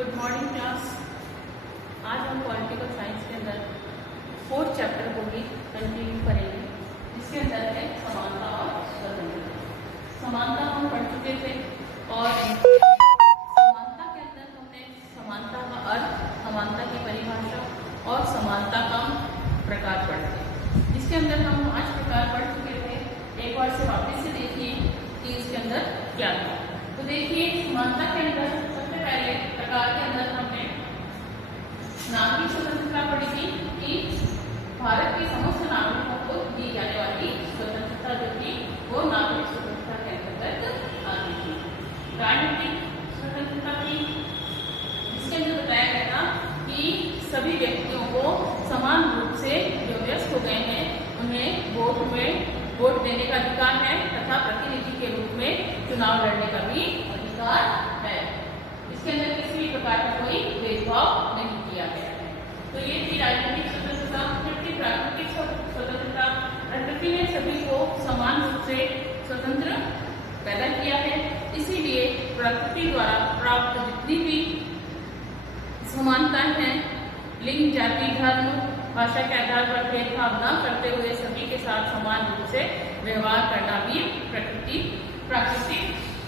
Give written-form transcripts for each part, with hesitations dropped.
Good morning class. आज हम political science के अंदर 4th चैप्टर को भी कंटिन्यू करेंगे, जिसके अंदर है समानता और स्वतंत्रता। समानता हम पढ़ चुके थे और समानता के अंदर हमने समानता का अर्थ, समानता की परिभाषा और समानता का प्रकार पढ़े, जिसके अंदर हम 5 प्रकार पढ़ चुके थे। एक बार से वापस से देखिए कि इसके अंदर क्या था। तो देखिए, समानता के अंदर सबसे पहले प्रकार के अंदर हमने नागरिक स्वतंत्रता पढ़ी थी कि भारत के समस्त नागरिकों को दी जाने वाली स्वतंत्रता जो थी वो नागरिक स्वतंत्रता के अंतर्गत आती थी। राजनीतिक स्वतंत्रता थी, जिसके अंदर बताया गया था कि सभी व्यक्तियों को समान रूप से जो व्यस्त हो गए हैं उन्हें वोट देने का अधिकार है तथा प्रतिनिधि के रूप में चुनाव लड़ने का भी अधिकार है। इसके अंदर किसी भी प्रकार का कोई भेदभाव नहीं किया गया है। तो ये थी राजनीतिक स्वतंत्रता। फिर थी प्राकृतिक स्वतंत्रता। प्रकृति ने सभी को समान रूप से स्वतंत्र पैदा किया है, इसीलिए प्रकृति द्वारा प्राप्त जितनी भी समानताएं हैं, लिंग, जाति, धर्म, भाषा के आधार पर भेदभाव न करते हुए सभी के साथ समान रूप से व्यवहार करना भी प्राकृतिक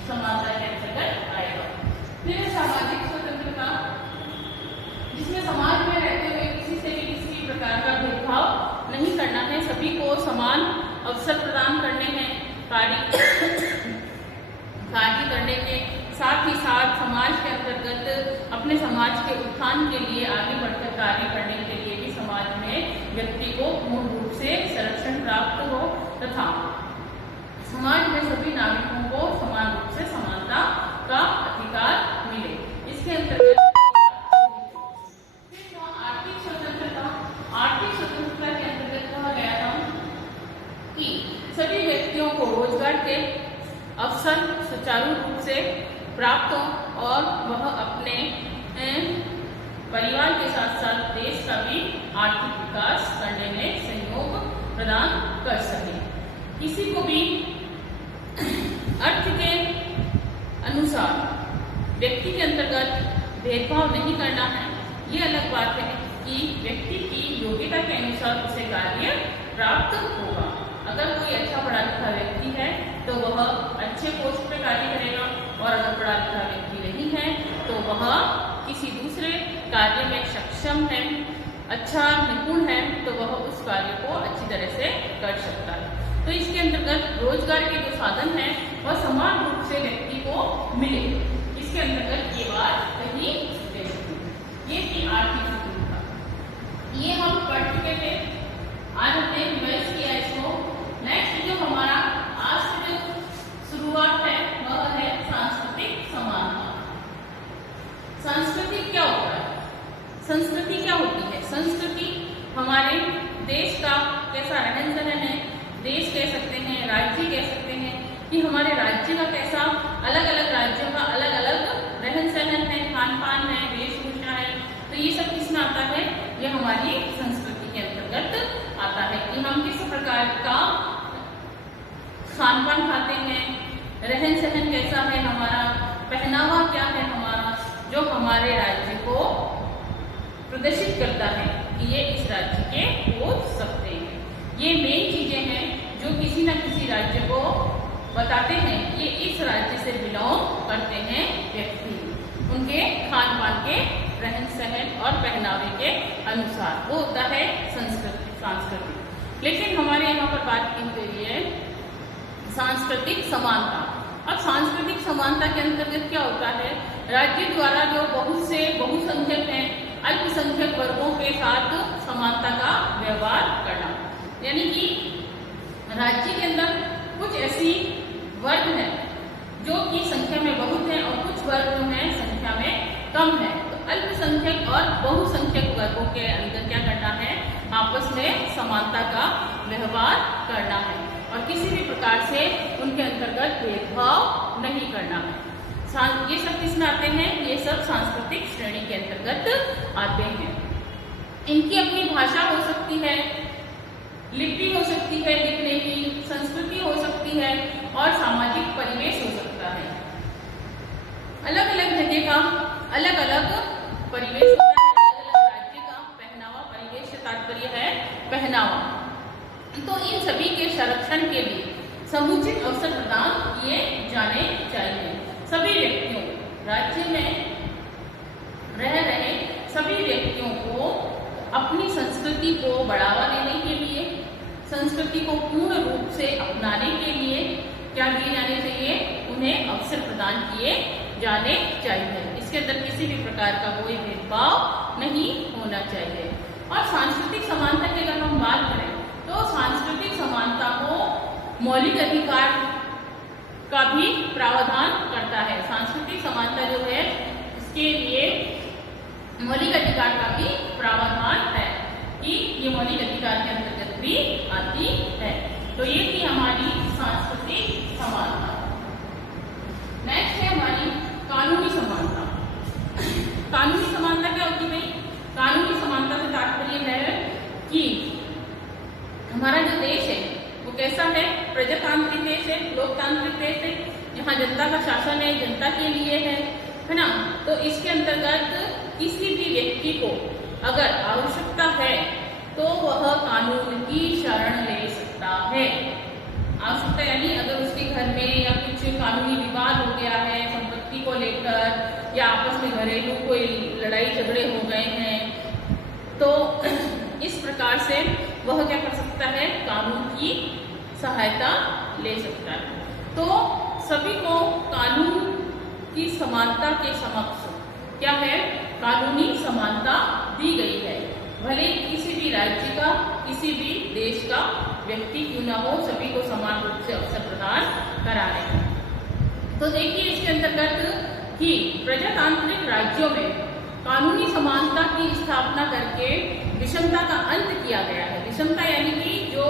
समानता के अंतर्गत आएगा। फिर सामाजिक स्वतंत्रता, जिसमें समाज में रहते हुए किसी से भी किसी भी प्रकार का भेदभाव नहीं करना है, सभी को समान अवसर प्रदान करने हैं, कार्य करने के साथ ही साथ समाज के अंतर्गत अपने समाज के उत्थान के लिए आगे बढ़कर कार्य करने के लिए भी समाज में व्यक्ति को पूर्ण रूप से संरक्षण प्राप्त हो तथा समाज में सभी नागरिकों को समान रूप से समानता का अधिकार मिले। इसके अंतर्गत फिर आर्थिक स्वतंत्रता। आर्थिक स्वतंत्रता के अंतर्गत कहा गया था कि सभी व्यक्तियों को रोजगार के अवसर सुचारू रूप से प्राप्त हो और वह अपने परिवार के साथ साथ देश का भी आर्थिक विकास करने में सहयोग प्रदान कर सके। किसी को भी अर्थ के अनुसार व्यक्ति के अंतर्गत भेदभाव नहीं करना है। ये अलग बात है कि व्यक्ति की योग्यता के अनुसार उसे कार्य प्राप्त होगा। अगर कोई अच्छा पढ़ा लिखा व्यक्ति है तो वह अच्छे पोस्ट पे कार्य करेगा, और अगर पढ़ा लिखा व्यक्ति नहीं है तो वह किसी दूसरे कार्य में सक्षम है, अच्छा निपुण है, तो वह उस कार्य को अच्छी तरह से कर सकता है। तो इसके अंतर्गत रोजगार के जो साधन हैं वह समान रूप से व्यक्ति को मिले, इसके अंतर्गत ये बात कही गई थी। ये थी आर्थिक स्वतंत्रता। ये हम पढ़ चुके थे, आज हमने रिवाइज किया इसको। नेक्स्ट जो हमारा आज से जो शुरुआत है वह है सांस्कृतिक समानता। संस्कृति क्या होता है? संस्कृति क्या होती है? संस्कृति हमारे देश का कैसा रहन सहन है, देश कह सकते हैं, राज्य कह सकते हैं कि हमारे राज्य का कैसा, अलग अलग राज्यों का अलग अलग रहन सहन है, खान पान है, वेशभूषा है। तो ये सब किसमें आता है? ये हमारी संस्कृति के अंतर्गत आता है कि हम किस प्रकार का खान पान खाते हैं, रहन सहन कैसा है हमारा, पहनावा क्या है हमारा, जो हमारे राज्य को प्रदर्शित करता है कि ये इस राज्य के हो सकते हैं। ये मेन चीजें हैं जो किसी न किसी राज्य को बताते हैं ये इस राज्य से बिलोंग करते हैं व्यक्ति, उनके खान पान के, रहन सहन और पहनावे के अनुसार। वो होता है सांस्कृतिक। लेकिन हमारे यहाँ पर बात की गई है सांस्कृतिक समानता। अब सांस्कृतिक समानता के अंतर्गत क्या होता है? राज्य द्वारा जो बहुत से बहुसंख्यक हैं, अल्पसंख्यक वर्गों के साथ समानता का व्यवहार करना। यानी कि राज्य के अंदर कुछ ऐसी वर्ग हैं जो कि संख्या में बहुत हैं और कुछ वर्ग जो हैं संख्या में कम है। तो अल्पसंख्यक और बहुसंख्यक वर्गों के अंदर क्या करना है? आपस में समानता का व्यवहार करना है और किसी भी प्रकार से उनके अंतर्गत भेदभाव नहीं करना है। ये सब किसमें आते हैं? ये सब सांस्कृतिक श्रेणी के अंतर्गत आते हैं। इनकी अपनी भाषा हो सकती है, लिपि हो सकती है लिखने की, संस्कृति हो सकती है और सामाजिक परिवेश हो सकता है। अलग अलग जगह का अलग अलग परिवेश होता है अलग अलग राज्य का। पहनावा, परिवेश से तात्पर्य है पहनावा। तो इन सभी के संरक्षण के लिए समुचित अवसर प्रदान किए जाने चाहिए। सभी व्यक्तियों, राज्य में रह रहे सभी व्यक्तियों को अपनी संस्कृति को बढ़ावा देने के लिए, संस्कृति को पूर्ण रूप से अपनाने के लिए क्या दिए जाने चाहिए? उन्हें अवसर प्रदान किए जाने चाहिए। इसके अंदर किसी भी प्रकार का कोई भेदभाव नहीं होना चाहिए। और सांस्कृतिक समानता की अगर हम बात करें तो सांस्कृतिक समानता को मौलिक अधिकार का भी प्रावधान करता है। सांस्कृतिक समानता जो है इसके लिए मौलिक अधिकार का भी प्रावधान है कि ये मौलिक अधिकार के अंतर्गत भी आती है। तो ये थी हमारी सांस्कृतिक समानता। नेक्स्ट है हमारी कानूनी समानता। कानूनी समानता क्या होती है? कानूनी समानता से तात्पर्य है कि हमारा जो देश है वो कैसा है? प्रजातांत्रिक देश है, लोकतांत्रिक देश है, जहाँ जनता का शासन है, जनता के लिए है ना। तो इसके अंतर्गत किसी भी व्यक्ति को अगर आवश्यकता है तो वह कानून की शरण ले सकता है। आवश्यकता यानी अगर उसके घर में या कुछ कानूनी विवाद हो गया है संपत्ति को लेकर, या आपस में घरेलू कोई लड़ाई झगड़े हो गए हैं, तो इस प्रकार से वह क्या कर सकता है? कानून की सहायता ले सकता है। तो सभी को कानून की समानता के समक्ष क्या है? कानूनी समानता दी गई है। भले किसी भी राज्य का, किसी भी देश का व्यक्ति क्यों ना हो, सभी को समान रूप से अवसर प्रदान कराने का। तो देखिए इसके अंतर्गत कि प्रजातांत्रिक राज्यों में कानूनी समानता की स्थापना करके विषमता का अंत किया गया है। विषमता यानी कि जो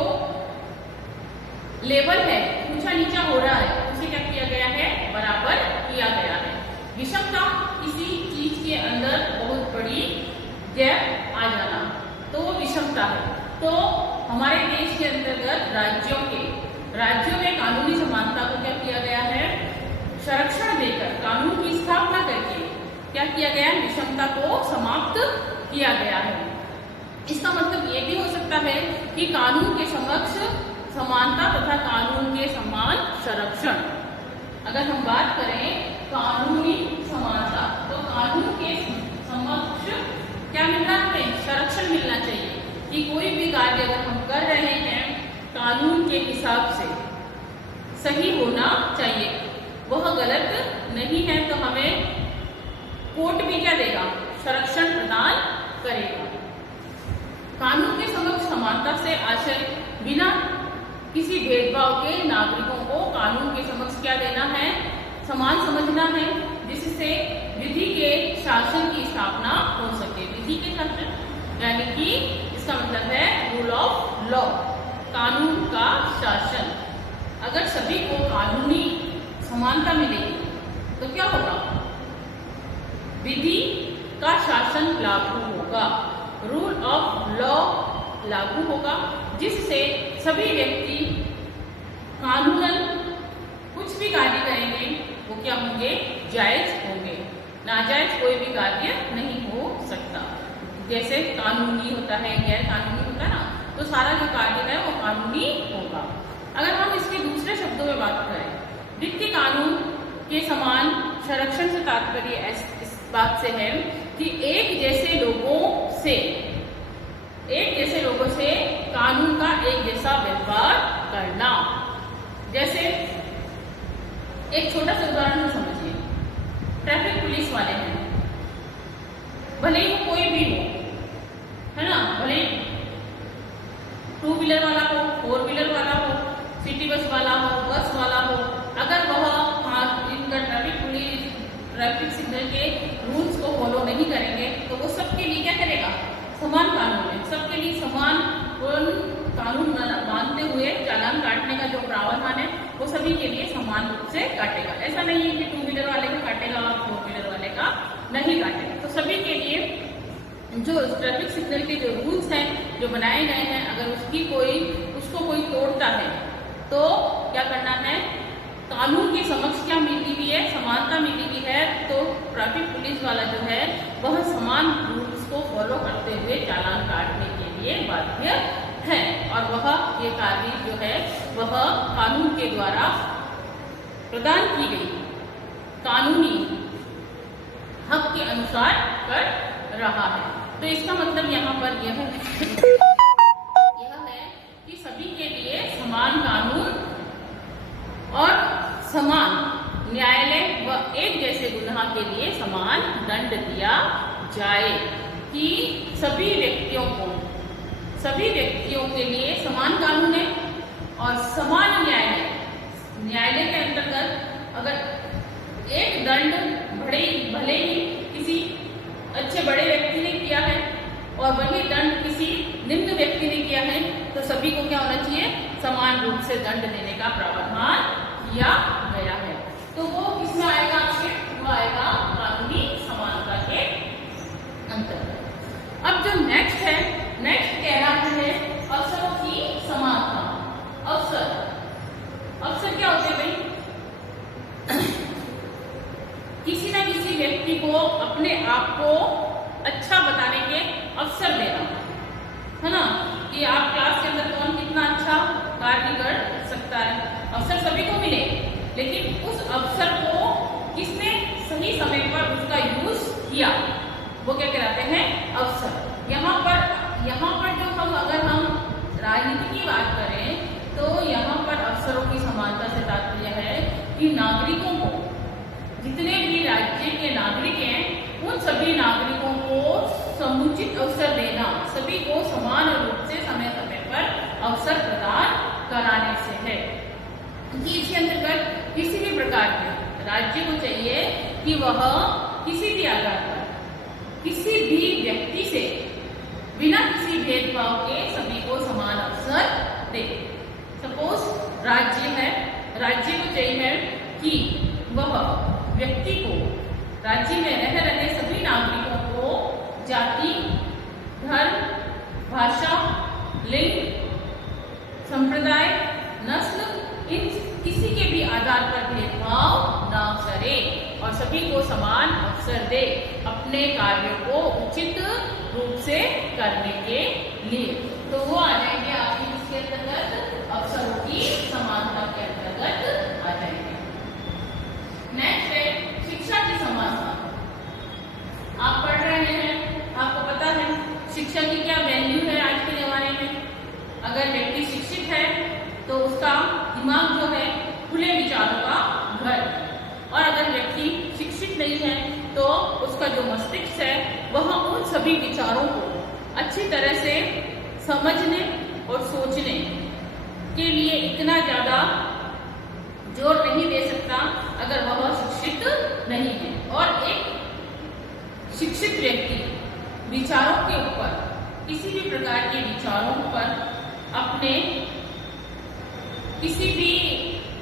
लेवल है, ऊंचा नीचा हो रहा है, उसे क्या किया गया है? बराबर किया गया है। विषमता किसी चीज के अंदर बहुत बड़ी गैप आ जाना, तो वो विषमता है। तो हमारे देश के अंतर्गत राज्यों में कानूनी समानता को क्या किया गया है? संरक्षण देकर, कानून की स्थापना करके क्या किया गया? विषमता को समाप्त किया गया है। इसका मतलब ये भी हो सकता है कि कानून के समक्ष समानता तथा कानून के समान संरक्षण। अगर हम बात करें कानूनी समानता, तो कानून के समक्ष क्या मिलना है? संरक्षण मिलना चाहिए कि कोई भी कार्य अगर हम कर रहे हैं कानून के हिसाब से सही होना चाहिए, वह गलत नहीं है, तो हमें कोर्ट भी क्या देगा? संरक्षण प्रदान करेगा। कानून के समक्ष समानता से आशय बिना किसी भेदभाव के नागरिकों को कानून के समक्ष क्या देना है? समान समझना है, जिससे विधि के शासन की स्थापना हो सके। विधि के शासन यानी कि इसका मतलब है रूल ऑफ लॉ, कानून का शासन। अगर सभी को कानूनी समानता मिलेगी तो क्या होगा? विधि का शासन लागू होगा, रूल ऑफ लॉ लागू होगा, जिससे सभी व्यक्ति कानूनन कुछ भी कार्य करेंगे वो क्या होंगे? जायज होंगे। नाजायज कोई भी कार्य नहीं हो सकता। जैसे कानूनी होता है, गैर कानूनी होता है ना, तो सारा जो कार्य है वो कानूनी होगा। अगर हम इसके दूसरे शब्दों में बात करें, वित्तीय कानून के समान संरक्षण से तात्पर्य इस बात से है कि एक जैसे लोगों से कानून का एक जैसा व्यवहार करना। जैसे एक छोटा सा उदाहरण समझिए, ट्रैफिक पुलिस वाले हैं, भले ही वो कोई भी हो, है ना, भले 2 व्हीलर वाला हो, 4 व्हीलर वाला हो, सिटी बस वाला हो, बस वाला हो, अगर वह इनका ट्रैफिक सिग्नल के रूल्स को फॉलो नहीं करेंगे तो वो सबके लिए क्या करेगा? समान कानून है, सबके लिए समान कानून मानते हुए चालान काटने का जो प्रावधान है वो सभी के लिए समान रूप से काटेगा। ऐसा नहीं है कि 2 व्हीलर वाले का काटेगा और 4 व्हीलर वाले का नहीं काटेगा। तो सभी के लिए जो ट्रैफिक सिग्नल के जो रूल्स हैं जो बनाए गए हैं, अगर उसको कोई तोड़ता है तो क्या करना है? कानून के समक्ष क्या मिली हुई है? समानता मिलेगी है तो ट्रैफिक पुलिस वाला जो है वह समान रूल्स को फॉलो करते हुए चालान काटने के लिए बाध्य है, और वह ये कार्य जो है वह कानून के द्वारा प्रदान की गई कानूनी हक के अनुसार कर रहा है। तो इसका मतलब यहाँ पर यह है कि सभी के लिए समान कानून और समान न्यायालय व एक जैसे गुनाह के लिए समान दंड दिया जाए, कि सभी व्यक्तियों के लिए समान कानून है और समान न्यायालय के अंतर्गत अगर एक दंड भले ही किसी अच्छे बड़े व्यक्ति ने किया है और वही दंड किसी निम्न व्यक्ति ने किया है तो सभी को क्या होना चाहिए, समान रूप से दंड देने का प्रावधान किया गया है। तो वो किसमें आएगा आपके, वो आएगा कानूनी समानता के अंतर्गत। अब जो नेक्स्ट कह रहा है अवसरों की समानता। अवसर क्या होते हैं भाई? किसी न किसी व्यक्ति को अपने आप को अच्छा बताने के अवसर देना, है ना, कि आप क्लास के अंदर कौन कितना अच्छा कार्य कर सकता है। अवसर सभी को मिले, लेकिन उस अवसर को किसने सही समय पर उसका यूज किया, वो क्या कहलाते हैं, अवसर। यहाँ पर जो अगर हम राजनीति की बात करें तो यहाँ पर अवसरों की समानता से तात्पर्य है कि नागरिकों को, जितने भी राज्य के नागरिक हैं उन सभी नागरिकों को समुचित अवसर देना, सभी को समान रूप से समय समय पर अवसर प्रदान कराने से है। इसके अंतर्गत किसी भी प्रकार के राज्य को चाहिए कि वह किसी भी आधार पर किसी भी व्यक्ति से बिना किसी भेदभाव के सभी को समान अवसर दे। सपोज राज्य है, राज्य को चाहिए कि वह व्यक्ति को, राज्य में रह रहे सभी नागरिकों को जाति, धर्म, भाषा, लिंग, संप्रदाय, नस्ल, इन किसी के भी आधार पर भेदभाव न करे और सभी को समान अवसर दे अपने कार्यों को उचित रूप से करने के लिए। तो वो आ जाएंगे आपके इसके अंतर्गत, अवसरों की समानता के अंतर्गत आ जाएंगे। नेक्स्ट है शिक्षा की समानता। आप पढ़ रहे हैं, आपको पता है शिक्षा की क्या वैल्यू है आज के जमाने में। अगर व्यक्ति शिक्षित है तो उसका दिमाग जो है खुले विचारों का घर, और अगर व्यक्ति शिक्षित नहीं है तो उसका जो मस्तिष्क है वह उन सभी विचारों को अच्छी तरह से समझने और सोचने के लिए इतना ज्यादा जोर नहीं दे सकता अगर वह शिक्षित नहीं है। और एक शिक्षित व्यक्ति विचारों के ऊपर, किसी भी प्रकार के विचारों पर अपने किसी भी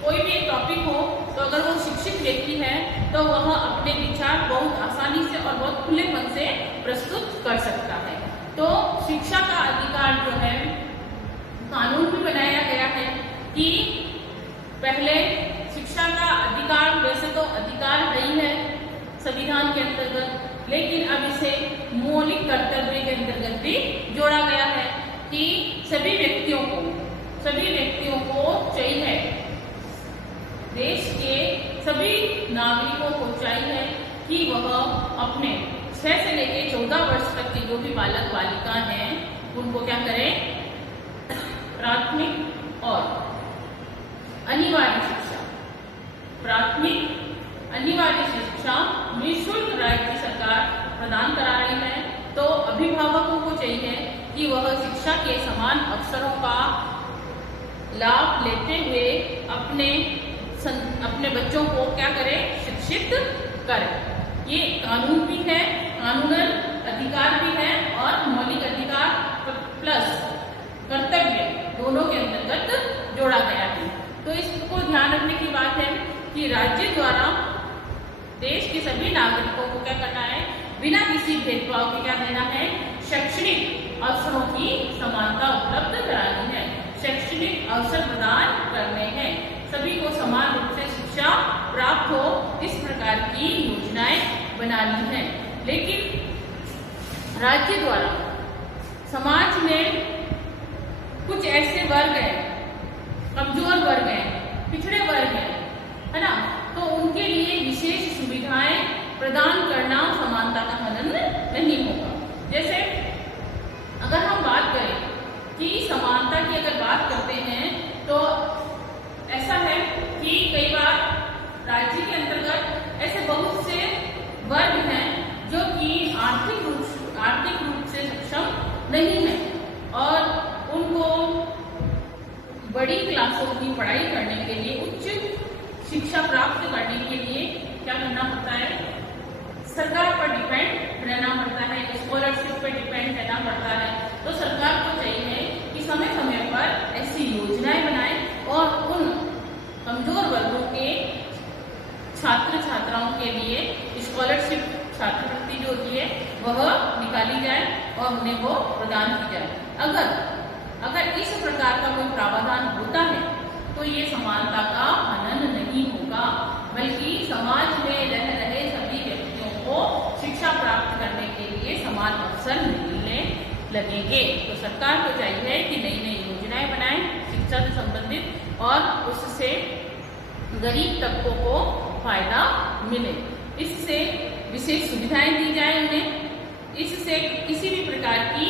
कोई भी एक टॉपिक हो तो अगर वो शिक्षित व्यक्ति है तो वह अपने विचार बहुत आसानी से और बहुत खुलेपन से प्रस्तुत कर सकता है। तो शिक्षा का अधिकार जो है कानून में बनाया गया है कि पहले शिक्षा का अधिकार, वैसे तो अधिकार नहीं है संविधान के अंतर्गत, लेकिन अब इसे मौलिक कर्तव्य के अंतर्गत भी जोड़ा गया है कि सभी व्यक्तियों को चाहिए, देश के सभी नागरिकों को चाहिए कि वह अपने 6 से लेकर 14 वर्ष तक के जो भी बालक बालिका हैं उनको क्या करें, प्राथमिक और अनिवार्य शिक्षा, प्राथमिक अनिवार्य शिक्षा निःशुल्क राज्य सरकार प्रदान करा रही है। तो अभिभावकों को चाहिए कि वह शिक्षा के समान अवसरों का लाभ लेते हुए अपने बच्चों को क्या करें, शिक्षित करें। ये कानून भी है, कानूनन अधिकार भी है और मौलिक अधिकार प्लस कर्तव्य दोनों के अंतर्गत जोड़ा गया है। तो इसको ध्यान रखने की बात है कि राज्य द्वारा देश के सभी नागरिकों को क्या करना है, बिना किसी भेदभाव के क्या देना है, शैक्षणिक अवसरों की समानता उपलब्ध करानी है, शैक्षणिक अवसर प्रदान करने हैं, सभी को समान रूप से शिक्षा प्राप्त हो, इस बना ली हैं। लेकिन राज्य द्वारा समाज में कुछ ऐसे वर्ग हैं, कमजोर वर्ग हैं, पिछड़े वर्ग हैं, है ना, तो उनके लिए विशेष सुविधाएं प्रदान करना समानता का हनन नहीं होगा। जैसे अगर हम बात करें कि समानता की अगर बात करते हैं तो ऐसा है कि कई बार राज्य के अंतर्गत ऐसे बहुत से वर्ग हैं जो कि आर्थिक रूप से सक्षम नहीं है और उनको बड़ी क्लासों की पढ़ाई करने के लिए, उच्च शिक्षा प्राप्त करने के लिए क्या करना पड़ता है, सरकार पर डिपेंड रहना पड़ता है, स्कॉलरशिप पर डिपेंड रहना पड़ता है। तो सरकार को चाहिए कि समय समय पर ऐसी योजनाएं बनाए और उन कमजोर वर्गों के छात्र छात्राओं के लिए स्कॉलरशिप, छात्रवृत्ति जो होती है वह निकाली जाए और उन्हें वो प्रदान की जाए। अगर इस प्रकार का कोई प्रावधान होता है तो ये समानता का हनन नहीं होगा, बल्कि समाज में रह रहे सभी व्यक्तियों को शिक्षा प्राप्त करने के लिए समान अवसर मिलने लगेंगे। तो सरकार को चाहिए कि नई नई योजनाएं बनाए शिक्षा से संबंधित और उससे गरीब तबकों को फायदा मिले, इससे विशेष सुविधाएं दी जाए उन्हें, इससे किसी भी प्रकार की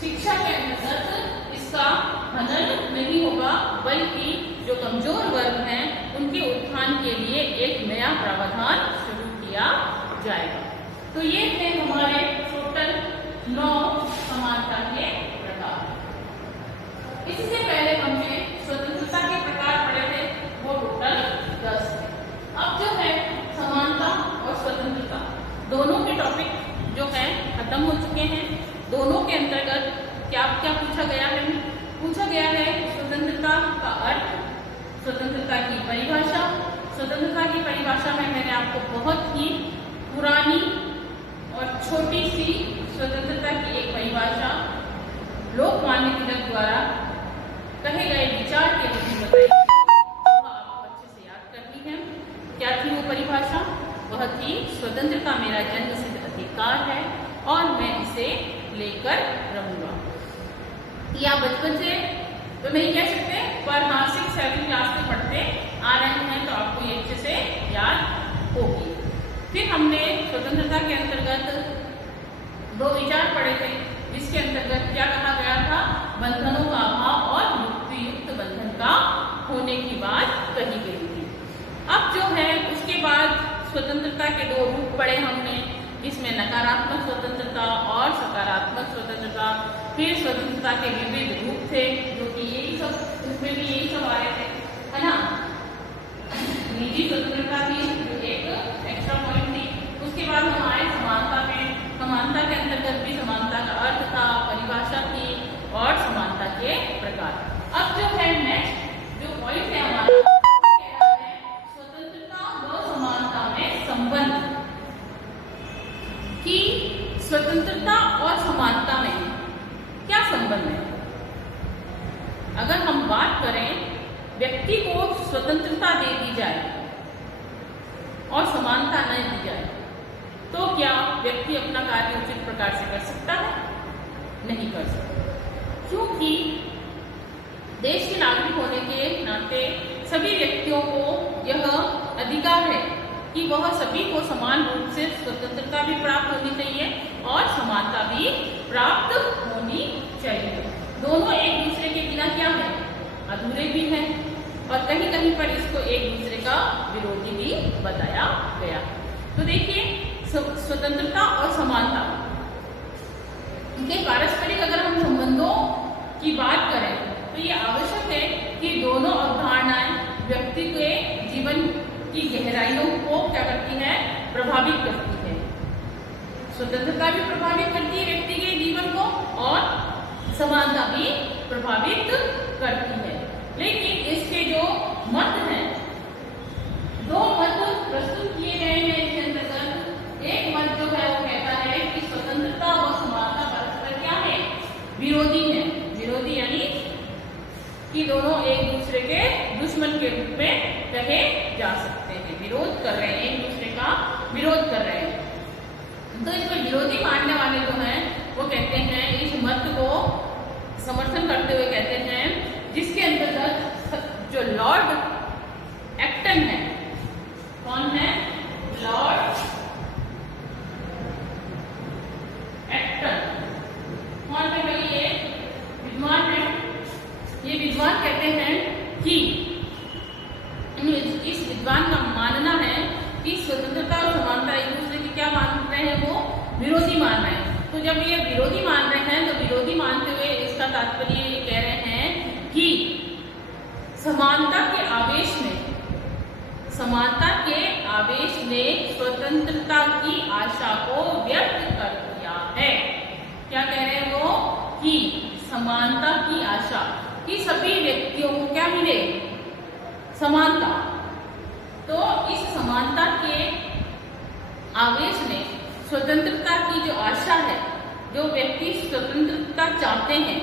शिक्षा के अंतर्गत इसका हनन नहीं होगा, बल्कि जो कमजोर वर्ग हैं उनके उत्थान के लिए एक नया प्रावधान शुरू किया जाएगा। तो ये थे हमारे टोटल 9 समानता के प्रकार। इससे पहले हमने स्वतंत्रता के प्रकार पढ़े थे, वो टोटल 10 थे। अब जो है समानता और स्वतंत्रता दोनों के टॉपिक जो है खत्म हो चुके हैं। दोनों के अंतर्गत क्या क्या पूछा गया है? पूछा गया है स्वतंत्रता का अर्थ, स्वतंत्रता की परिभाषा। स्वतंत्रता की परिभाषा में मैंने आपको बहुत ही पुरानी और छोटी सी स्वतंत्रता की एक परिभाषा लोकमान्य तिलक द्वारा कहे गए विचार के रूप में बताई, वह आपको अच्छे से याद करनी है। क्या थी वो परिभाषा? वह थी स्वतंत्रता मेरा जन्मसिद्ध अधिकार है और मैं इसे लेकर रहूंगा। या बचपन से तो नहीं कह सकते, पर हाँ 6-7 क्लास में पढ़ते आ रहे हैं तो आपको ये अच्छे से याद होगी। फिर हमने स्वतंत्रता के अंतर्गत 2 विचार पढ़े थे, जिसके अंतर्गत क्या कहा गया था? बंधनों का अभाव और युक्त बंधन का होने की बात कही गई थी। अब जो है उसके बाद स्वतंत्रता के 2 रूप पढ़े हमने, जिसमें नकारात्मक स्वतंत्रता और सकारात्मक स्वतंत्रता। फिर स्वतंत्रता के विविध रूप थे, जो कि यही सब, उसमें भी यही सब आए थे, है ना। निजी स्वतंत्रता थी जो एक एक्स्ट्रा पॉइंट थी। उसके बाद हम आए समानता में। समानता के अंतर्गत भी समानता का अर्थ था, परिभाषा थी और समानता के प्रकार। अब जो है नेक्स्ट जो पॉइंट है हमारा, स्वतंत्रता व समानता में संबंध कि स्वतंत्रता और समानता में क्या संबंध है। अगर हम बात करें, व्यक्ति को स्वतंत्रता दे दी जाए और समानता न दी जाए तो क्या व्यक्ति अपना कार्य उचित प्रकार से कर सकता है? नहीं कर सकता, क्योंकि देश के नागरिक होने के नाते सभी व्यक्तियों को यह अधिकार है कि वह सभी को समान रूप से स्वतंत्रता भी प्राप्त होनी चाहिए और समानता भी प्राप्त होनी चाहिए। दोनों एक दूसरे के बिना क्या है? अधूरे भी हैं और कहीं कहीं पर इसको एक दूसरे का विरोधी भी बताया गया। तो देखिए, स्वतंत्रता और समानता के पारस्परिक अगर हम संबंधों की बात करें तो ये आवश्यक है कि दोनों अवधारणाएं व्यक्ति के जीवन की गहराइयों को क्या करती है? प्रभावित करती है। स्वतंत्रता भी प्रभावित करती है व्यक्ति के जीवन को और समानता भी प्रभावित करती है। लेकिन इसके जो मत हैं, 2 मत प्रस्तुत किए गए हैं इसके अंतर्गत। एक मत जो है वो कहता है कि स्वतंत्रता और समानता परस्पर क्या है? विरोधी है। विरोधी यानी कि दोनों एक दूसरे के दुश्मन के रूप में कहे जा सकते हैं, विरोध कर रहे हैं एक दूसरे का विरोध कर रहे हैं। तो इसमें विरोधी मानने वाले जो हैं वो कहते हैं, इस मत को समर्थन करते हुए कहते हैं, जिसके अंतर्गत जो लॉर्ड एक्टन है, कौन है? Lord Acton. कौन है भाई? ये विद्वान है। ये विद्वान कहते हैं कि इस विद्वान का मानना है कि स्वतंत्रता और समानता एक दूसरे की क्या मान रहे हैं? वो विरोधी मान रहे हैं। तो जब ये विरोधी मान रहे हैं तो विरोधी मानते हुए इसका तात्पर्य ये कह रहे हैं कि समानता के आवेश ने स्वतंत्रता की आशा को व्यक्त कर दिया है। क्या कह रहे हैं वो? कि समानता की आशा, कि सभी व्यक्तियों को क्या मिले? समानता। तो इस समानता के आवेश ने स्वतंत्रता की जो आशा है, जो व्यक्ति स्वतंत्रता चाहते हैं,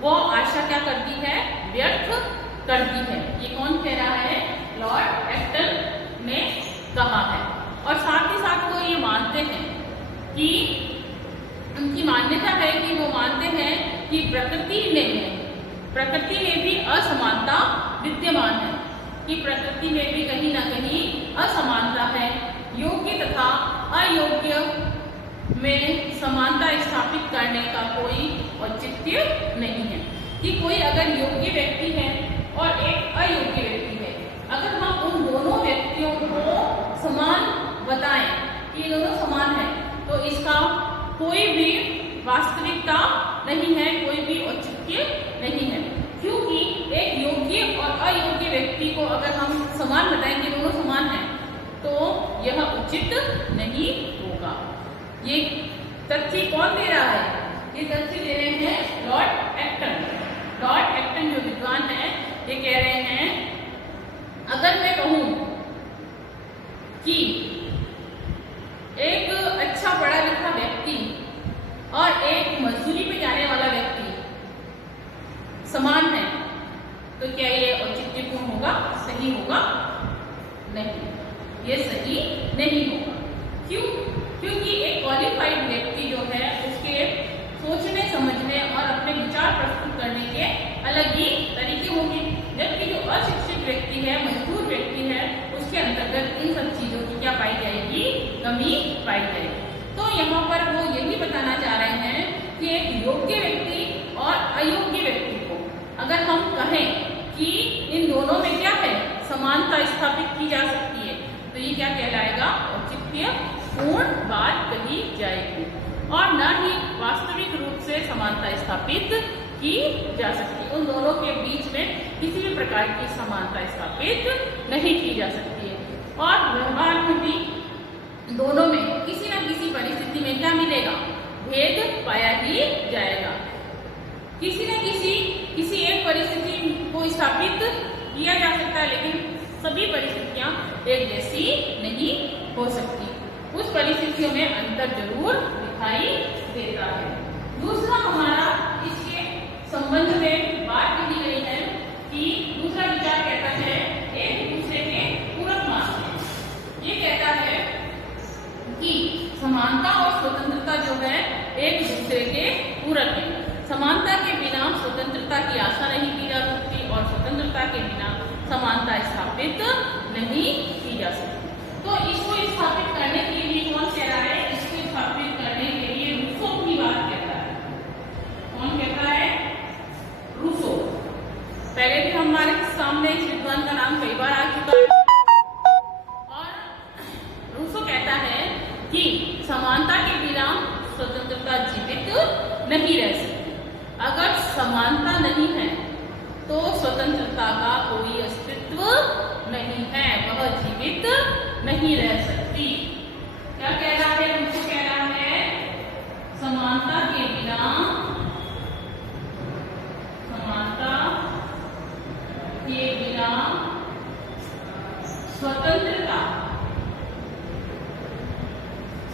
वो आशा क्या कर दी है? व्यक्त कर दी है। ये कौन कह रहा है? लॉर्ड एक्टन ने कहा है। और साथ ही साथ वो ये मानते हैं कि उनकी मान्यता है कि वो मानते हैं कि प्रकृति में भी असमानता विद्यमान है, कि प्रकृति में भी कहीं ना कहीं असमानता है। योग्य तथा अयोग्य में समानता स्थापित करने का कोई औचित्य नहीं है। कि कोई अगर योग्य व्यक्ति है और एक अयोग्य व्यक्ति है, अगर हम उन दोनों व्यक्तियों को समान बताएं कि ये दोनों समान है, तो इसका कोई भी वास्तविकता नहीं है, कोई भी औचित्य नहीं है। क्योंकि एक योग्य और अयोग्य व्यक्ति को अगर हम समान बताएं कि दोनों समान हैं, तो यह उचित नहीं होगा। ये तथ्य कौन दे रहा है? ये तथ्य दे रहे हैं लॉर्ड एक्टन। लॉर्ड एक्टन जो विद्वान है, ये कह रहे हैं, अगर मैं कहूं कि एक अच्छा पढ़ा लिखा व्यक्ति और एक मजदूरी पे जाने वाला व्यक्ति समान है, तो क्या ये औचित्यपूर्ण होगा? सही होगा? नहीं, ये सही नहीं होगा। क्यों? क्योंकि एक क्वालिफाइड व्यक्ति जो है, उसके सोचने समझने और अपने विचार प्रस्तुत करने के अलग ही तरीके होंगे, जबकि जो अशिक्षित व्यक्ति है, मजबूर व्यक्ति है, उसके अंतर्गत इन सब चीजों की क्या पाई जाएगी? कमी पाई जाएगी। तो यहाँ पर वो यही बताना चाह रहे हैं कि एक योग्य व्यक्ति और अयोग्य व्यक्ति को अगर हम कहें कि इन दोनों में क्या है? समानता स्थापित की जा सकती है, तो ये क्या कहलाएगा? औचित्यपूर्ण बात कही जाएगी, और न ही वास्तविक रूप से समानता स्थापित की जा सकती। उन दोनों के बीच में किसी भी प्रकार की समानता स्थापित नहीं की जा सकती है। और व्यवहार में भी दोनों में किसी न किसी परिस्थिति में क्या मिलेगा? भेद पाया ही जाएगा। किसी न किसी एक परिस्थिति को स्थापित किया जा सकता है, लेकिन सभी परिस्थितियां एक जैसी नहीं हो सकती। उस परिस्थितियों में अंतर जरूर दिखाई देता है। दूसरा हमारा इसके संबंध में बात की गई है कि दूसरा विचार कहता है एक दूसरे के पूरक मानते हैं। ये कहता है कि समानता और स्वतंत्रता जो है एक दूसरे के पूरक है। समानता के बिना स्वतंत्रता की आशा नहीं की जा सकती, और स्वतंत्रता के बिना समानता स्थापित नहीं की जा सकती। तो इसको स्थापित करने के लिए कौन कह रहा है? इसको स्थापित करने के लिए रूसो की बात कहता है। कौन कहता है? रूसो। पहले भी हमारे सामने इस विद्वान का नाम कई बार आ चुका है। और रूसो कहता है कि समानता के बिना स्वतंत्रता जीवित नहीं रह सकती। अगर समानता नहीं है तो स्वतंत्रता का कोई अस्तित्व नहीं है, वह जीवित नहीं रह सकती। क्या कह रहा है? उनको कह रहा है समानता के बिना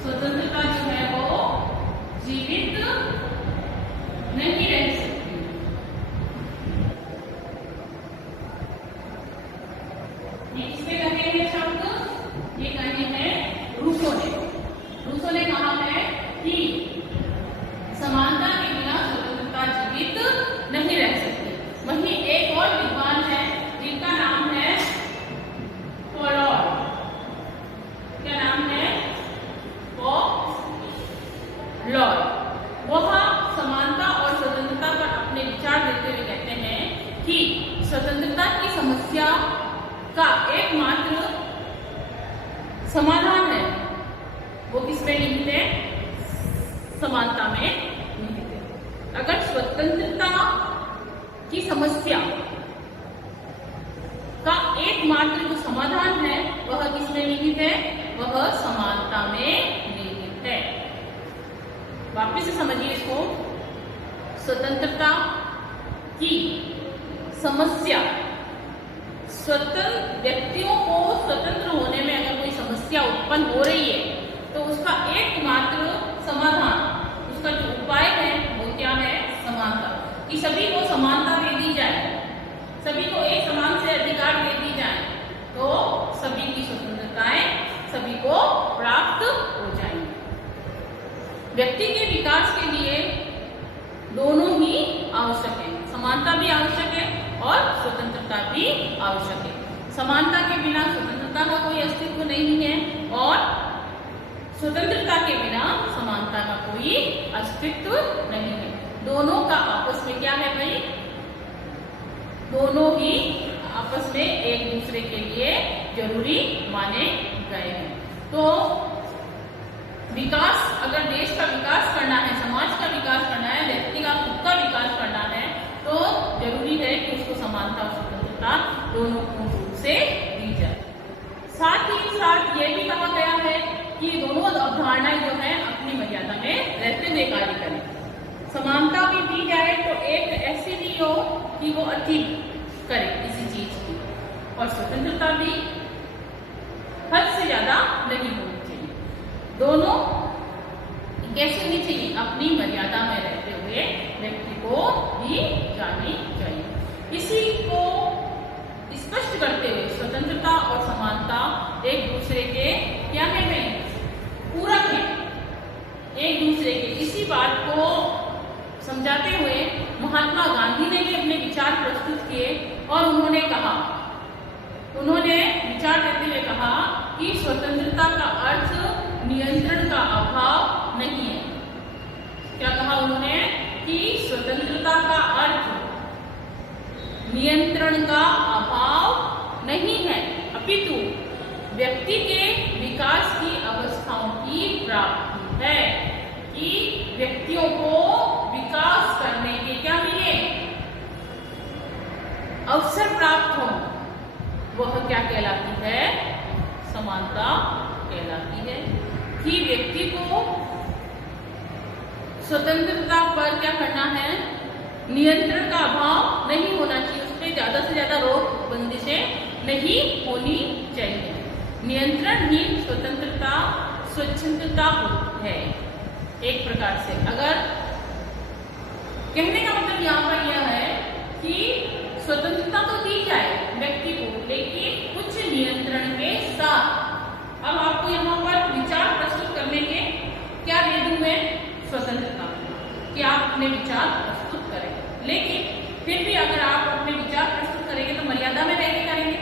स्वतंत्रता जो है वो जीवित नहीं रह सकती। ये किसके कहे हैं शब्द? ये कहे हैं रूसो उन्होंने कहा है कि समानता के बिना स्वतंत्रता जीवित नहीं रह सकती। वहीं एक और विद्वान है जिनका नाम है फॉलोड। क्या नाम है? फॉलोड। वह समानता और स्वतंत्रता पर अपने विचार देते हुए कहते हैं कि स्वतंत्रता की समस्या का एकमात्र समाधान है वो किसमें निहित है? समानता में निहित है। अगर स्वतंत्रता की समस्या का एकमात्र जो समाधान है वह किसमें निहित है? वह समानता में निहित है। वापस से समझिए इसको। स्वतंत्रता की समस्या, स्वतंत्र व्यक्तियों को स्वतंत्र होने में अगर कोई समस्या उत्पन्न हो रही है तो उसका एकमात्र समाधान, उसका जो उपाय है वो क्या है? समानता। कि सभी को समानता दे दी जाए, सभी को एक समान से अधिकार दे दी जाए तो सभी की स्वतंत्रताएं सभी को प्राप्त हो जाएंगी। व्यक्ति के विकास के लिए दोनों ही आवश्यक है, समानता भी आवश्यक है और स्वतंत्रता भी आवश्यक है। समानता के बिना स्वतंत्रता का कोई अस्तित्व नहीं है और स्वतंत्रता के बिना समानता का कोई अस्तित्व नहीं है। दोनों का आपस में क्या है भाई? दोनों ही आपस में एक दूसरे के लिए जरूरी माने गए हैं। तो विकास, अगर देश का विकास करना है, समाज का विकास करना है, व्यक्ति का खुद का विकास करना है तो जरूरी है कि उसको समानता और स्वतंत्रता दोनों पूर्ण रूप से दी जाए। साथ ही साथ ये भी कहा गया है कि दोनों अवधारणाएं जो है अपनी मर्यादा में रहते हुए कार्य करें। समानता भी दी जाए तो एक ऐसी भी हो कि वो अति करे किसी चीज की, और स्वतंत्रता भी हद से ज्यादा नहीं होनी चाहिए। दोनों कैसे होनी चाहिए? अपनी मर्यादा में रहते हुए व्यक्ति को भी जानी चाहिए। इसी को स्पष्ट करते हुए स्वतंत्रता और समानता एक दूसरे के क्या है भाई? पूरक है, एक दूसरे के। इसी बात को समझाते हुए महात्मा गांधी ने भी अपने विचार प्रस्तुत किए और उन्होंने विचार देते हुए कहा कि स्वतंत्रता का अर्थ नियंत्रण का अभाव नहीं है। क्या कहा उन्होंने? कि स्वतंत्रता का अर्थ नियंत्रण का अभाव नहीं है, अपितु व्यक्ति के विकास की अवस्थाओं की प्राप्ति है। कि व्यक्तियों को विकास करने के क्या मिले? अवसर प्राप्त हो, वह क्या कहलाती है? समानता कहलाती है। कि व्यक्ति को स्वतंत्रता पर क्या करना है? नियंत्रण का अभाव नहीं होना चाहिए, उस पर ज्यादा से ज्यादा रोक बंदिशें नहीं होनी चाहिए। नियंत्रण ही स्वतंत्रता स्वच्छंदता है एक प्रकार से। अगर कहने का मतलब यहाँ पर यह है कि स्वतंत्रता तो दी जाए व्यक्ति को, लेकिन कुछ नियंत्रण के साथ। अब आपको यहाँ पर विचार प्रस्तुत करने के क्या दे दूं मैं? स्वतंत्रता, कि आप अपने विचार प्रस्तुत करें, लेकिन फिर भी अगर आप अपने विचार प्रस्तुत करेंगे तो मर्यादा में रहकर करेंगे।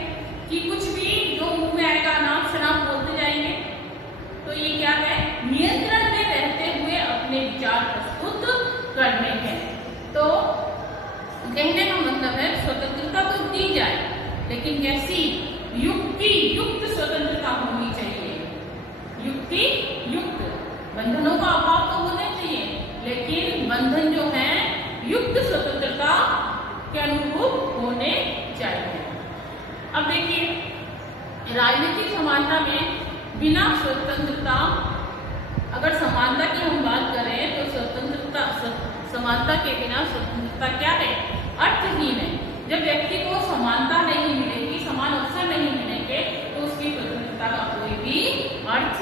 कि कुछ भी जो मुंह में आएगा अनाप शनाप बोलते जाएंगे तो ये क्या है? नियंत्रण में रहते हुए अपने विचार प्रस्तुत करने हैं। तो कहने का मतलब है स्वतंत्रता तो दी जाए, लेकिन कैसी? युक्ति युक्त स्वतंत्रता होनी चाहिए। युक्ति युक्त, बंधनों का अभाव तो होना चाहिए, लेकिन बंधन जो है युक्त स्वतंत्रता के अनुरूप होने चाहिए। अब देखिए, राजनीतिक समानता में बिना स्वतंत्रता, अगर समानता की हम बात करें तो स्वतंत्रता, समानता के बिना स्वतंत्रता क्या है? अर्थहीन है। जब व्यक्ति को समानता नहीं मिलेगी, समान अवसर नहीं मिलेंगे तो उसकी स्वतंत्रता का कोई भी अर्थ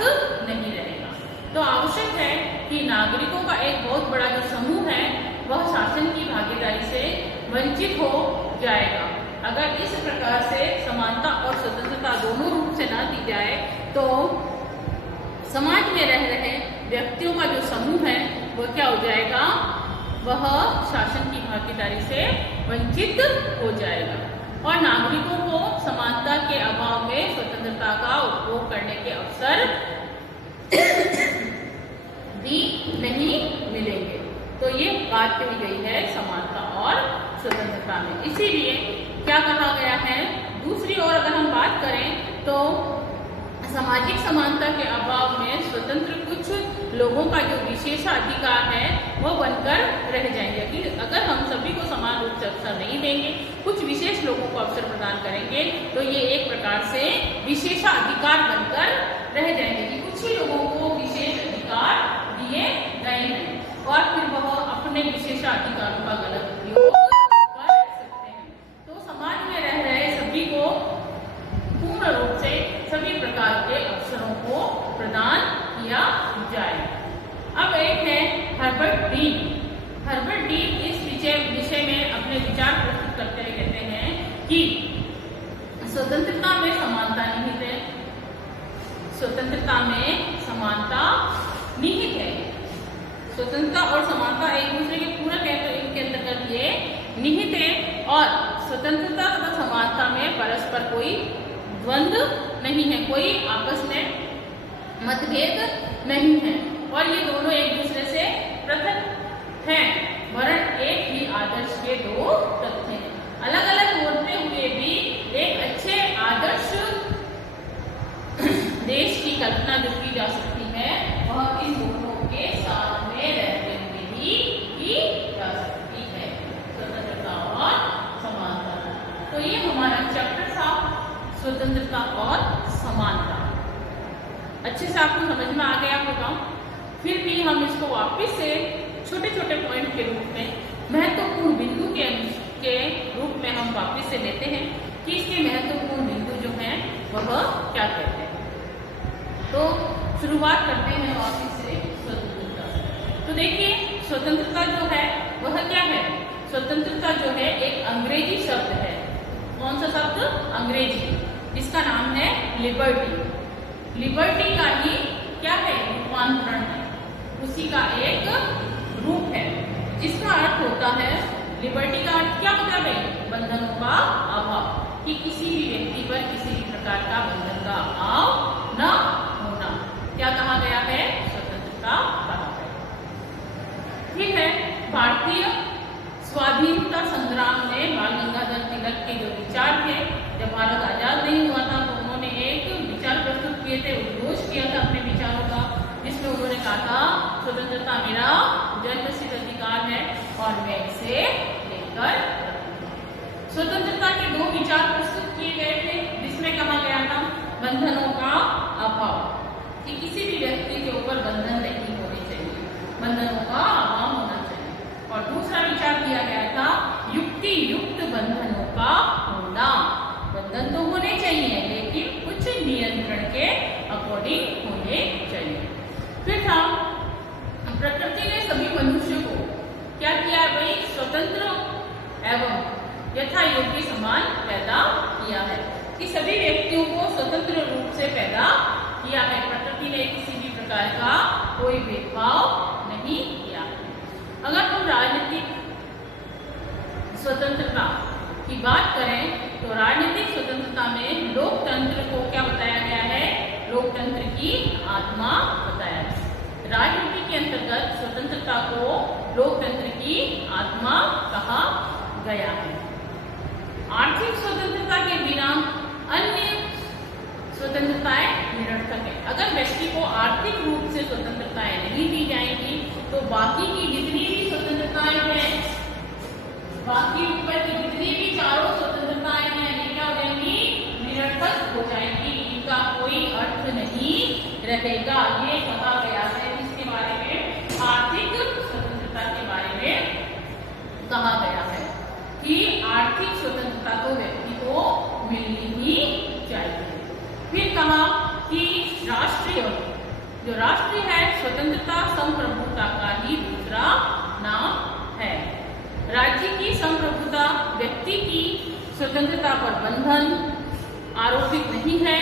नहीं रहेगा। तो आवश्यक है कि नागरिकों का एक बहुत बड़ा जो समूह है वह शासन की भागीदारी से वंचित हो जाएगा। अगर इस प्रकार से समानता और स्वतंत्रता दोनों रूप से ना दी जाए तो समाज में रह रहे व्यक्तियों का जो समूह है वह क्या हो जाएगा, वह शासन की भागीदारी से वंचित हो जाएगा और नागरिकों को समानता के अभाव में स्वतंत्रता का उपभोग करने के अवसर भी नहीं मिलेंगे। तो ये बात कही गई है समानता और स्वतंत्रता में। इसीलिए क्या कहा गया है, दूसरी ओर अगर हम बात करें तो सामाजिक समानता के अभाव में स्वतंत्र कुछ लोगों का जो विशेषाधिकार है वो बनकर रह जाएंगे कि अगर हम सभी को समान रूप से अवसर नहीं देंगे, कुछ विशेष लोगों को अवसर प्रदान करेंगे तो ये एक प्रकार से विशेषाधिकार बनकर रह जाएंगे कि कुछ ही लोगों को विशेष अधिकार दिए गए हैं और फिर वह अपने विशेषाधिकारों का गलत उपयोग कर सकते हैं। तो समाज में रह रहे सभी को पूर्ण रूप से सभी प्रकार के अवसरों को प्रदान किया जाए। अब एक है हर्बर्ट बीन। हर्बर्ट बीन इस विषय में अपने विचार प्रस्तुत करते हुए कहते हैं कि स्वतंत्रता में समानता निहित है, स्वतंत्रता में समानता निहित है। स्वतंत्रता और समानता एक दूसरे के पूरक है तो इनके अंतर्गत ये निहित है और स्वतंत्रता तथा समानता में परस्पर कोई द्वंद्व नहीं है, कोई आपस में मतभेद नहीं है और ये दोनों एक दूसरे से पृथक हैं, वरन एक ही आदर्श के दो तथ्य हैं। अलग अलग होते हुए भी एक अच्छे आदर्श देश की कल्पना जो की जा सकती है वह इन दोनों के साथ में रहते हुए ही की जा सकती है, स्वतंत्रता और समानता। तो ये हमारा चैप्टर था स्वतंत्रता और समानता। अच्छे से आपको समझ में आ गया होगा। फिर भी हम इसको वापस से छोटे छोटे पॉइंट के रूप में महत्वपूर्ण बिंदु के रूप में हम वापस से लेते हैं कि इसके महत्वपूर्ण बिंदु जो हैं वह क्या कहते हैं। तो शुरुआत करते हैं वापस से स्वतंत्रता। तो देखिए स्वतंत्रता जो है वह क्या है, स्वतंत्रता जो है एक अंग्रेजी शब्द है। कौन सा शब्द, अंग्रेजी, जिसका नाम है लिबर्टी। लिबर्टी का ही क्या है, रूपांतरण है, उसी का एक रूप है जिसका अर्थ होता है, लिबर्टी का अर्थ क्या होता है, बंधनों का अभाव, कि किसी भी व्यक्ति पर किसी भी प्रकार का बंधन का अभाव न होना। क्या कहा गया है, स्वतंत्रता कहा है। ठीक है, भारतीय स्वाधीनता संग्राम में बाल गंगाधर तिलक के जो विचार थे, जब भारत आजाद नहीं हुआ था तो उन्होंने एक विचार प्रस्तुत किए थे, उद्घोष किया था अपने विचारों का, जिसमें उन्होंने कहा था स्वतंत्रता मेरा जन्मसिद्ध अधिकार है और मैं इसे लेकर। स्वतंत्रता के दो विचार प्रस्तुत किए गए थे, जिसमें कहा गया था बंधनों का अभाव, कि किसी भी व्यक्ति के ऊपर बंधन नहीं होने चाहिए, बंधनों का अभाव होना चाहिए। और दूसरा विचार दिया गया था युक्ति युक्त बंधनों का होना, बंधन तो होने चाहिए लेकिन कुछ नियंत्रण के अकॉर्डिंग होने चाहिए। फिर था प्रकृति ने सभी मनुष्य को क्या किया है भाई, स्वतंत्र एवं यथा योग्य समान पैदा किया है, कि सभी व्यक्तियों को स्वतंत्र रूप से पैदा किया है। प्रकृति ने किसी भी प्रकार का कोई भेदभाव नहीं किया। अगर हम राजनीतिक स्वतंत्रता की बात करें तो राजनीतिक स्वतंत्रता में लोकतंत्र को क्या बताया गया है, लोकतंत्र की आत्मा बताया है। राजनीति के अंतर्गत स्वतंत्रता को लोकतंत्र की आत्मा कहा गया है। आर्थिक स्वतंत्रता के बिना अन्य स्वतंत्रताएं निरर्थक है। अगर व्यक्ति को आर्थिक रूप से स्वतंत्रताएं नहीं दी जाएंगी तो बाकी की जितनी भी स्वतंत्रताएं हैं, बाकी ऊपर की जितनी भी चारों स्वतंत्रताएं हैं, ये क्या हो जाएंगी, निरर्थक हो जाएंगी, इनका कोई अर्थ नहीं रहेगा। ये कहा गया है, इसके बारे में आर्थिक स्वतंत्रता के बारे में कहा गया है कि आर्थिक स्वतंत्रता तो व्यक्ति को मिलनी ही चाहिए। फिर कहा कि राष्ट्रीय, जो राष्ट्रीय है, स्वतंत्रता संप्रभुता का ही दूसरा नाम है। राज्य की संप्रभुता व्यक्ति की स्वतंत्रता पर बंधन आरोपित नहीं है,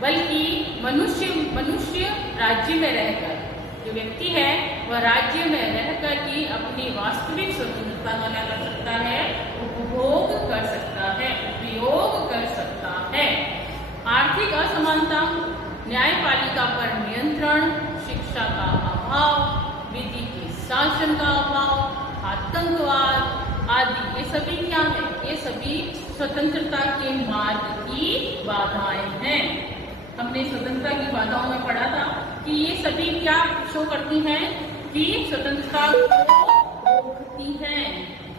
बल्कि मनुष्य राज्य में रहकर जो व्यक्ति है वह राज्य में रहकर की अपनी वास्तविक स्वतंत्रता का क्या कर सकता है, उपभोग कर सकता है, उपयोग कर सकता है। आर्थिक असमानता, न्यायपालिका पर नियंत्रण, शिक्षा का अभाव, विधि के शासन का अभाव, आतंकवाद आदि, ये सभी क्या है, ये सभी स्वतंत्रता के मार्ग की बाधाएं हैं। हमने स्वतंत्रता की बाधाओं में पढ़ा था कि ये सभी क्या शो करती हैं कि स्वतंत्रता को रोकती हैं,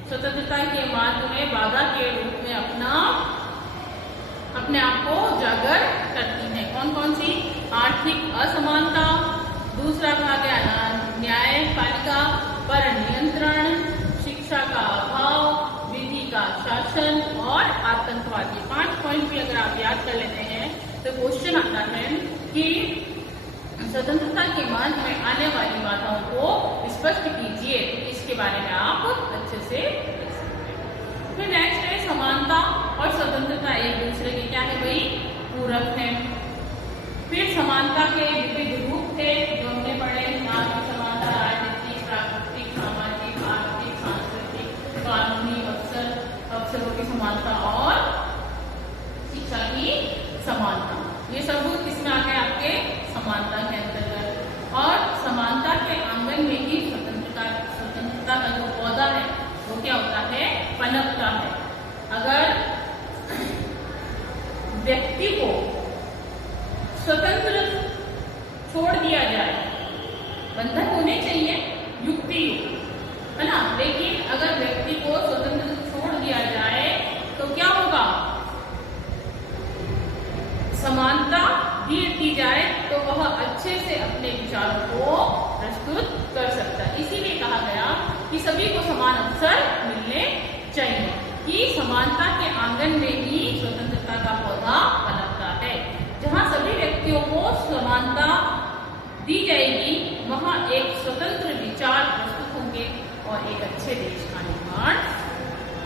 स्वतंत्रता के मार्ग में बाधा के रूप में अपने आप को उजागर करती हैं। कौन कौन सी? आर्थिक असमानता, दूसरा कहा गया न्यायपालिका पर नियंत्रण, शिक्षा का अभाव, विधि का शासन और आतंकवाद। ये 5 पॉइंट भी अगर आप याद कर लेते हैं तो क्वेश्चन आता है कि स्वतंत्रता के मार्ग में आने वाली बाधाओं को स्पष्ट कीजिए। इसके बारे में आप अच्छे से लिख सकते हैं। फिर नेक्स्ट है समानता और स्वतंत्रता एक दूसरे के क्या है भाई, पूरक हैं। फिर समानता के विविध रूप थे जो हमने पढ़े, नाम की समानता, राजनीतिक, प्राकृतिक, सामाजिक, आर्थिक, सांस्कृतिक, कानूनी, अवसरों की समानता और शिक्षा की समानता। ये सब किसमें आ गए, आपके समानता के अंतर्गत। और समानता के आंगन में ही स्वतंत्रता का जो पौधा है वो क्या होता है, पनपता है। अगर व्यक्ति को स्वतंत्र छोड़ दिया जाए, बंधन होने चाहिए युक्ति है ना, लेकिन अगर व्यक्ति को स्वतंत्र छोड़ दिया जाए तो क्या होगा, समानता दी जाए तो वह अच्छे से अपने विचारों को प्रस्तुत कर सकता है। इसीलिए कहा गया कि सभी को समान अवसर मिलने चाहिए, कि समानता के आंगन में ही स्वतंत्रता का पौधा पनपता है। जहां सभी व्यक्तियों को समानता दी जाएगी वहां एक स्वतंत्र विचार प्रस्तुत होंगे और एक अच्छे देश का निर्माण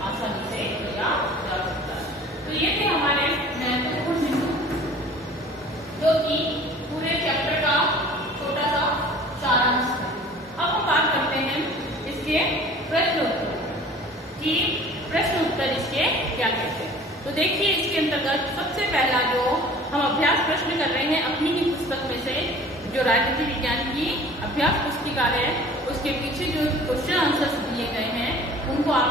आसानी से किया जा सकता है। तो ये थे हमारे महत्वपूर्ण बिंदु जो कि पूरे चैप्टर का छोटा सा सारांश है। अब हम बात करते हैं इसके प्रश्न उत्तर कि प्रश्न उत्तर इसके क्या कहते हैं। तो देखिए इसके अंतर्गत सबसे पहला जो हम अभ्यास प्रश्न कर रहे हैं अपनी ही पुस्तक में से, जो राजनीति विज्ञान की अभ्यास पुस्तिका है, उसके पीछे जो क्वेश्चन आंसर्स दिए गए हैं उनको आप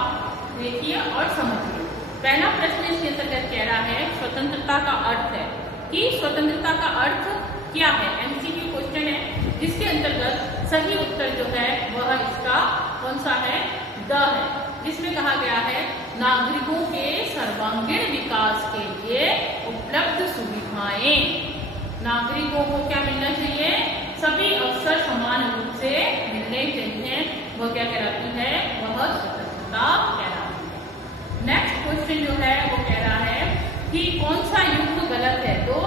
देखिए और समझिए। पहला प्रश्न इसके अंतर्गत कह रहा है स्वतंत्रता का अर्थ है, कि स्वतंत्रता का अर्थ क्या है। एमसीक्यू क्वेश्चन है जिसके अंतर्गत सही उत्तर जो है वह इसका कौन सा है, द है, जिसमें कहा गया है नागरिकों के सर्वांगीण विकास के लिए उपलब्ध सुविधाएं। नागरिकों को क्या मिलना चाहिए, सभी अवसर समान रूप से मिलने चाहिए। वह क्या कहलाती है, वह स्वतंत्रता कहलाती है। नेक्स्ट क्वेश्चन जो है वो कह रहा है कि कौन सा युग्म गलत है। तो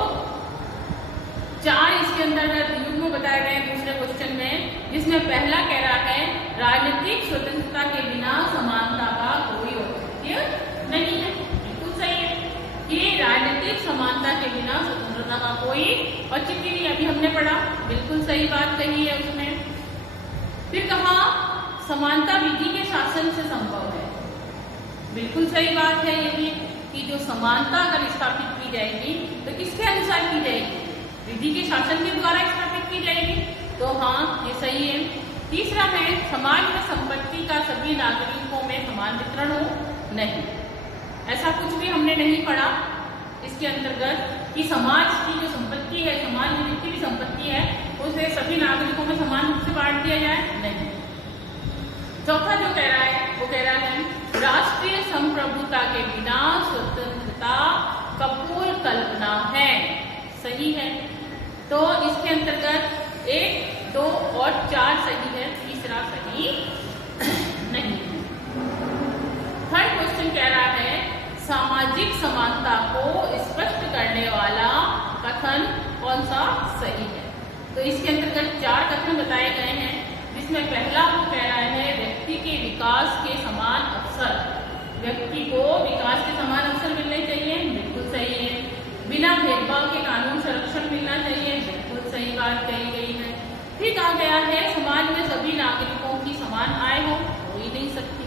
4 इसके अंतर्गत युग्म बताए गए दूसरे क्वेश्चन में, जिसमें पहला कह रहा है राजनीतिक स्वतंत्रता के बिना समानता का कोई औचित्य नहीं है। बिल्कुल सही है कि राजनीतिक समानता के बिना स्वतंत्रता का कोई औचित्य नहीं, अभी हमने पढ़ा, बिल्कुल सही बात कही है उसमें। फिर कहा समानता विधि के शासन से संभव है, बिल्कुल सही बात है ये भी, कि जो समानता अगर स्थापित की जाएगी तो किसके अनुसार की जाएगी, विधि के शासन के द्वारा स्थापित की जाएगी। तो हाँ ये सही है। तीसरा है समाज में संपत्ति का सभी नागरिकों में समान वितरण हो, नहीं, ऐसा कुछ भी हमने नहीं पढ़ा इसके अंतर्गत कि समाज की जो संपत्ति है, समाज में जितनी भी संपत्ति है उसे सभी नागरिकों में समान रूप से बांट दिया जाए, नहीं। चौथा जो कह रहा है वो कह रहा है राष्ट्रीय संप्रभुता के बिना स्वतंत्रता कपोल कल्पना है, सही है। तो इसके अंतर्गत 1, 2 और 4 सही है, तीसरा सही नहीं है। थर्ड क्वेश्चन कह रहा है सामाजिक समानता को स्पष्ट करने वाला कथन कौन सा सही है। तो इसके अंतर्गत 4 कथन बताए गए हैं, जिसमें पहला वो कह रहा है व्यक्ति के विकास के समान अवसर, व्यक्ति को विकास के समान अवसर मिलने चाहिए, बिल्कुल सही है। बिना भेदभाव के कानून संरक्षण मिलना चाहिए, बिल्कुल सही बात कही गई है। फिर कहा गया है समाज में सभी नागरिकों की समान आय हो ही नहीं सकती।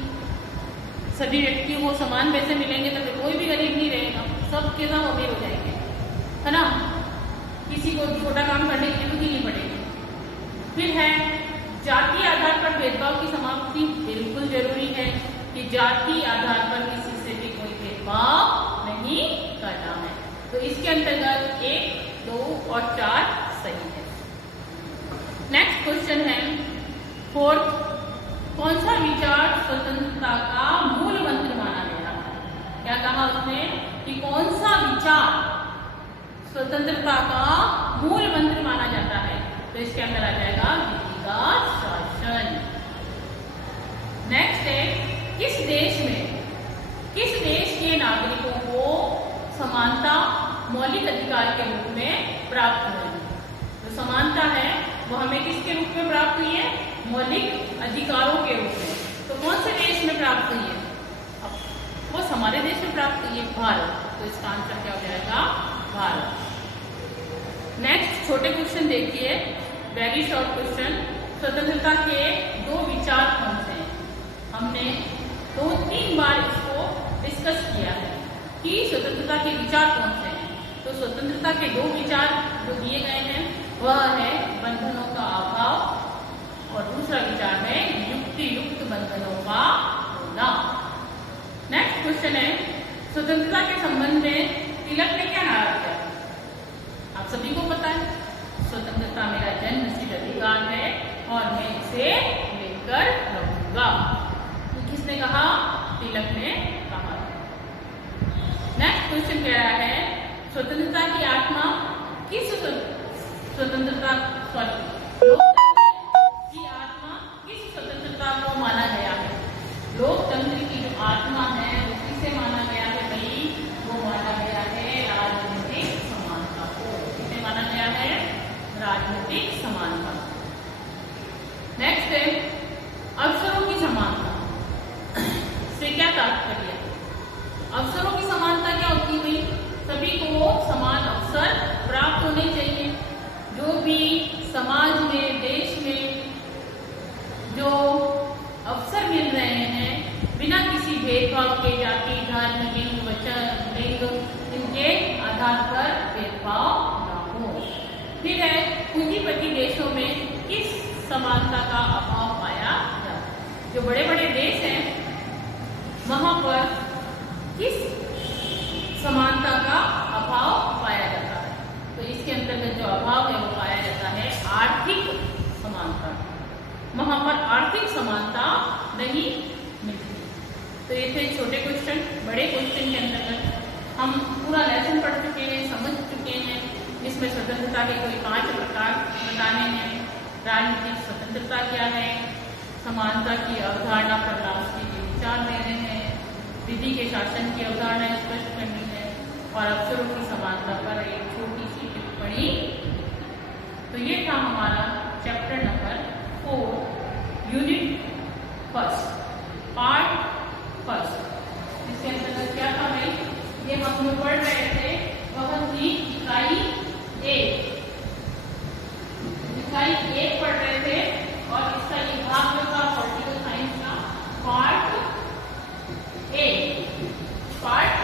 सभी व्यक्तियों को समान पैसे मिलेंगे तो फिर कोई भी गरीब नहीं रहेगा, सब के सब अमीर हो जाएंगे, है ना। किसी को छोटा काम करने की जरूरत ही नहीं पड़ेगी। फिर है जाति आधार पर भेदभाव की समाप्ति बिल्कुल जरूरी है कि जाति आधार पर किसी से भी कोई भेदभाव नहीं करना है। तो इसके अंतर्गत 1, 2 और 4 सही है। नेक्स्ट क्वेश्चन है 4th, कौन सा विचार स्वतंत्रता का मूल मंत्र माना गया है? क्या कहा उसने कि कौन सा विचार स्वतंत्रता का मूल मंत्र माना जाता है? तो इसके अंदर आ जाएगा विधि का शासन। नेक्स्ट है किस देश के नागरिकों को समानता मौलिक अधिकार के रूप में प्राप्त हुई? जो समानता है वो हमें किसके रूप में प्राप्त हुई है? मौलिक अधिकारों के रूप में। तो कौन से देश में प्राप्त हुई है? वो हमारे देश में प्राप्त हुई है, भारत। तो इसका आंसर क्या हो जाएगा? भारत। नेक्स्ट छोटे क्वेश्चन देखिए, वेरी शॉर्ट क्वेश्चन। स्वतंत्रता के 2 विचार कौन से हैं? हमने 2-3 बार इसको डिस्कस किया है कि स्वतंत्रता के विचार कौन से हैं। तो स्वतंत्रता के 2 विचार जो दिए गए हैं वह है बंधनों का अभाव और दूसरा विचार है युक्ति युक्त बंधनों का होना। नेक्स्ट क्वेश्चन है स्वतंत्रता के संबंध में तिलक ने क्या नारा दिया? आप सभी को पता है, स्वतंत्रता मेरा जन्मसिद्ध अधिकार है और मैं इसे लेकर रहूंगा। किसने कहा? तिलक ने कहा। नेक्स्ट क्वेश्चन कह रहा है स्वतंत्रता की आत्मा किस स्वतंत्रता की आत्मा किस स्वतंत्रता को माना गया है? लोकतंत्र की जो आत्मा है वो किसे माना गया है भाई? वो माना गया है राजनीतिक समानता को। किसे माना गया है? राजनीतिक समानता। नेक्स्ट है अवसरों की समानता से क्या तात्पर्य? अवसरों की समानता क्या होती है? सभी को समान अवसर प्राप्त होने चाहिए। जो भी समाज में देश में जो अवसर मिल रहे हैं बिना किसी भेदभाव के, जाति धर्म लिंग वचन लिंग इनके आधार पर भेदभाव न हो। फिर है पूंजीपति देशों में किस समानता का अभाव पाया जाता है? जो बड़े बड़े देश हैं वहां पर किस समानता का अभाव पाया जाता है? तो इसके अंतर्गत जो अभाव है वो पाया जाता है आर्थिक समानता। वहां पर आर्थिक समानता नहीं मिलती। तो ये थे छोटे क्वेश्चन। बड़े क्वेश्चन के अंतर्गत हम पूरा लेसन पढ़ चुके हैं, समझ चुके हैं। इसमें स्वतंत्रता के कोई 5 प्रकार बताने हैं। राजनीतिक स्वतंत्रता क्या है, समानता की अवधारणा पर राष्ट्रीय के विचार देने हैं, विधि के शासन की अवधारणा स्पष्ट करनी है और अवसरों की समानता पर एक छोटी सी टिप्पणी। तो ये था हमारा चैप्टर नंबर 4 यूनिट 1 पार्ट 1। इसके अंतर्गत क्या था भाई? ये हम लोग पढ़ रहे थे वह थी इकाई 1 पढ़ रहे थे और इसका ये भाग जो था पॉलिटिकल साइंस का पार्ट 1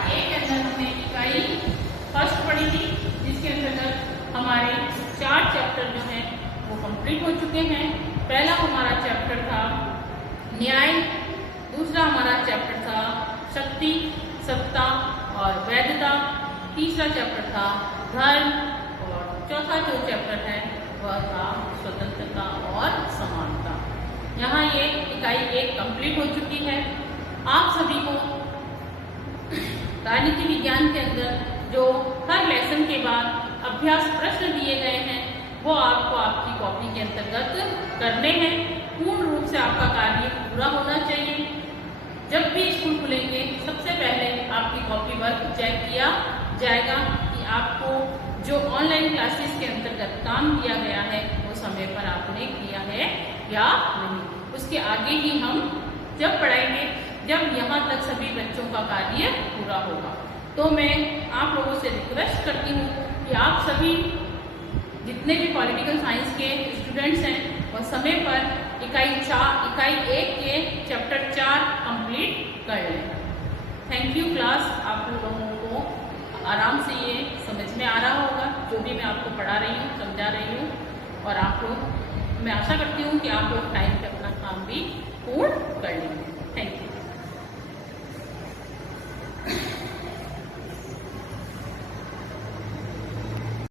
के अंदर हमने इकाई 1 पढ़ी थी, जिसके अंतर्गत हमारे 4 चैप्टर जो हैं वो कंप्लीट हो चुके हैं। पहला हमारा चैप्टर था न्याय, दूसरा हमारा चैप्टर था शक्ति, सत्ता और वैधता, तीसरा चैप्टर था धर्म और चौथा जो चैप्टर है वह था स्वतंत्रता और समानता। यहाँ ये इकाई 1 कंप्लीट हो चुकी है। आप सभी को राजनीति विज्ञान के अंदर जो हर लेसन के बाद अभ्यास प्रश्न दिए गए हैं वो आपको आपकी कॉपी के अंतर्गत करने हैं। पूर्ण रूप से आपका कार्य पूरा होना चाहिए। जब भी स्कूल खुलेंगे सबसे पहले आपकी कॉपी वर्क चेक किया जाएगा कि आपको जो ऑनलाइन क्लासेस के अंतर्गत काम दिया गया है वो समय पर आपने किया है या नहीं। उसके आगे ही हम जब पढ़ाएंगे जब यहाँ तक सभी बच्चों का कार्य पूरा होगा। तो मैं आप लोगों से रिक्वेस्ट करती हूँ कि आप सभी जितने भी पॉलिटिकल साइंस के स्टूडेंट्स हैं वो समय पर इकाई 1 के चैप्टर 4 कंप्लीट कर लें। Thank you class. आप लोगों को आराम से ये समझ में आ रहा होगा जो भी मैं आपको पढ़ा रही हूँ, समझा रही हूँ, और आप लोग, मैं आशा करती हूँ कि आप लोग टाइम पे अपना काम भी पूर्ण कर